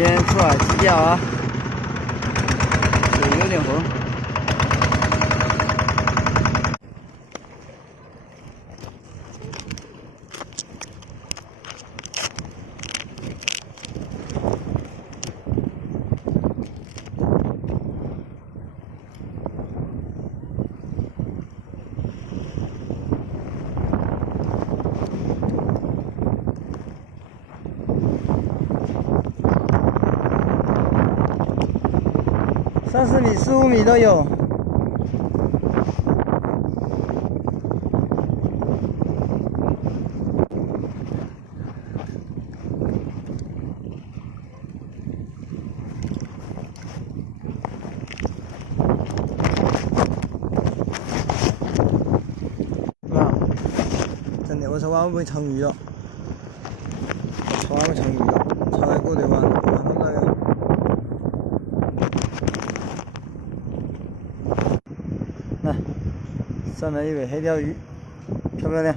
天出海鸡钓啊，水有点浑。30米、15米都有。哇，真的，我说我没成鱼了，从来没成鱼了，从来过对吧？然后那个。 来，上来一尾黑鲷鱼，漂不漂亮？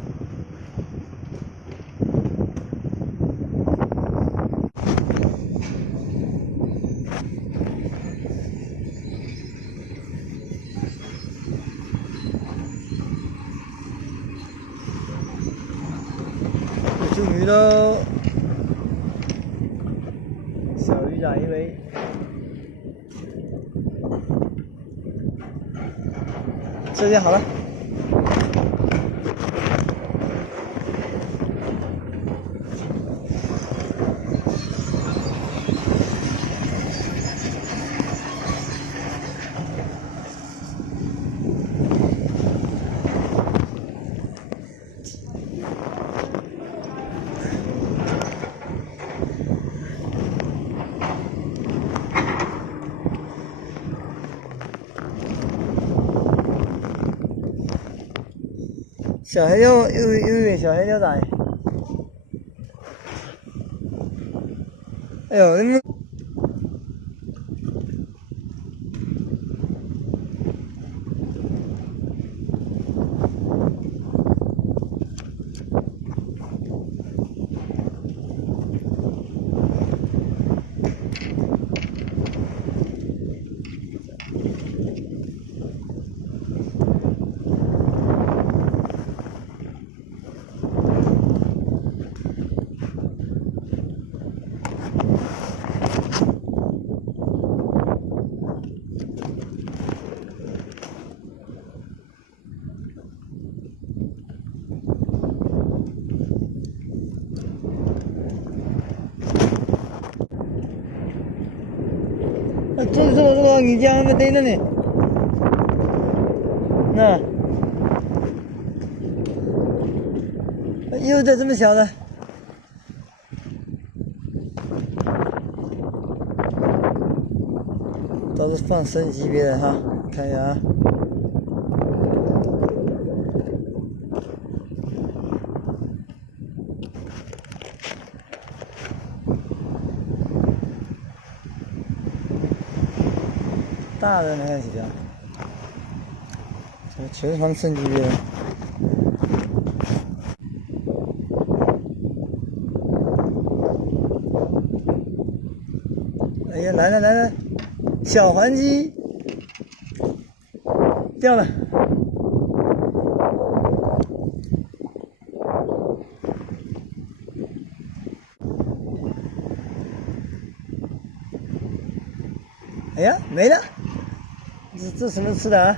有金鱼喽，小鱼仔一尾。 这就好了。小黑鲷有一尾小黑鲷仔，哎呦，你们这个你家那逮着呢，那，又这么小的，都是放生级别的哈，看一下啊。 大的那个几条，这全放生级别的。哎呀，来了，小环鸡掉了。哎呀，没了。这什么吃的啊？